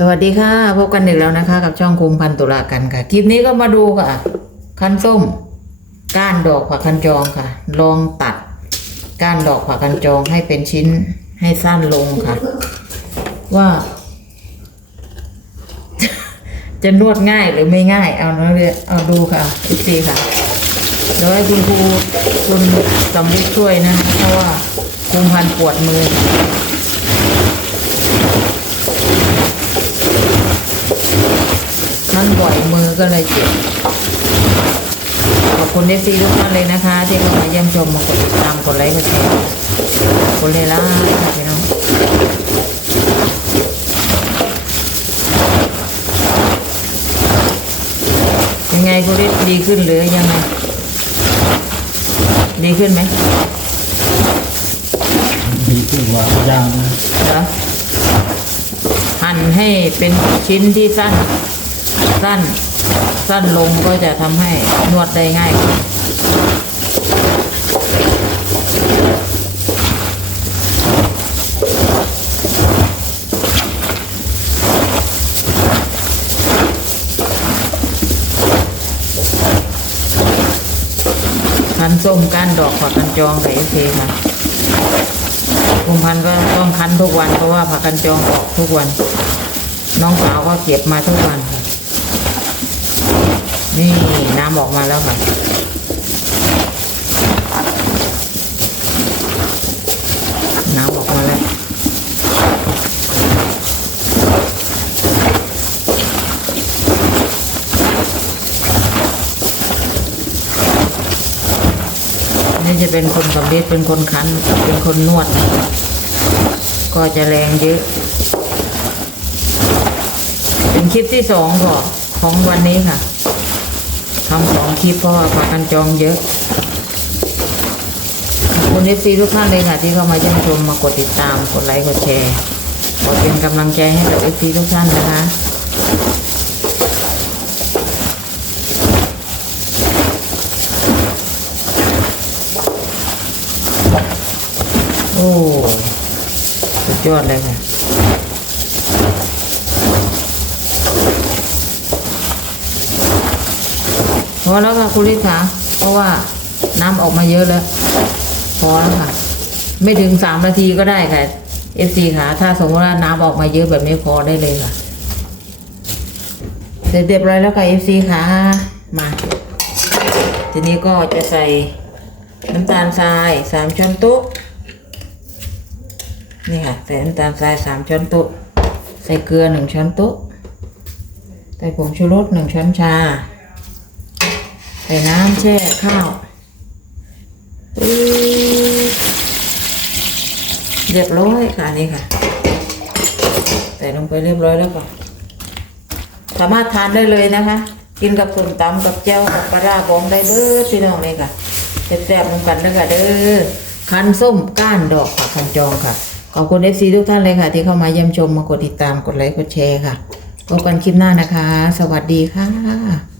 สวัสดีค่ะ พบกันอีกแล้วนะคะ กับช่องคุมพันตุลากันค่ะ คลิปนี้ก็มาดูค่ะ คันส้ม ก้านดอกผักคันจองค่ะ ลองตัด ก้านดอกผักคันจองให้เป็นชิ้นให้สั้นลงค่ะ ว่า จะนวดง่ายหรือไม่ง่าย เอาเนาะเรียเอาดูค่ะอีกทีค่ะเดี๋ยวให้คุณครูคุณสำลิดช่วยนะคะเพราะว่าคุมพันปวดมือค่ะ นั่นบ่อยมือก็เลยเจ็บขอบคุณเอฟซีทุกท่านเลยนะคะ ที่เข้ามาเยี่ยมชมมากดติดตามกดไลค์กดแชร์ขอบคุณเลยล่ะค่ะพี่น้องยังไงคุณเอฟดีขึ้นหรือยังไงดีขึ้นไหมดีขึ้นกว่ายางนะเหรอหั่นให้เป็นชิ้นที่สั้น สั้น สั้นลงก็จะทำให้นวดได้ง่ายขึ้นคันส้มก้านดอกผักกันจองกับเอฟค่ะกุมพันก็ต้องคันทุกวันเพราะว่าผักกันจองออกทุกวัน น้องสาวก็เก็บมาทุกวันค่ะ นี่น้ำออกมาแล้วค่ะ น้ำออกมาแล้ว นี่จะเป็นคนสำลิดเป็นคนคั้น เป็นคนนวด ก็จะแรงเยอะ เป็นคลิปที่สองก่อนของวันนี้ค่ะ ทำสองคลิปเพราะว่ากกันจองเยอะขอบคุณเอฟซีทุกท่านเลยค่ะ ที่เข้ามาเยี่ยมชมมากดติดตามกดไลค์กดแชร์ขอเป็นกำลังใจให้กับเอฟซีทุกท่านนะคะโอ้สุดยอดเลยค่ะ อแล้วค่ะคุณลิศค่ะเพราะว่าน้ำออกมาเยอะแล้ว พอแล้วค่ะ ไม่ถึงสามนาทีก็ได้ค่ะ FC ค่ะ ถ้าสมมติว่าน้ำออกมาเยอะแบบนี้พอได้เลยค่ะ เสร็จเรียบร้อยแล้วค่ะ FC ค่ะ มา ทีนี้ก็จะใส่น้ำตาลทรายสามช้อนโต๊ะนี่ค่ะ ใส่น้ำตาลทรายสามช้อนโต๊ะ ใส่เกลือหนึ่งช้อนโต๊ะ ใส่ผงชูรสหนึ่งช้อนชา ใส่น้ำแช่ข้าวเรียบร้อยค่ะนี่ค่ะ ใส่ลงไปเรียบร้อยแล้วค่ะสามารถทานได้เลยนะคะ กินกับส้มตำกับแจ่วกับปลาร้าบองได้เด้อพี่น้องเลยค่ะแซ่บๆลงกันด้อค่ะเด้อคันส้มก้านดอกผักคันจองค่ะ ขอบคุณเอฟซีทุกท่านเลยค่ะ ที่เข้ามาเยี่ยมชมมากดติดตามกดไลค์กดแชร์ค่ะพบกันคลิปหน้านะคะ สวัสดีค่ะ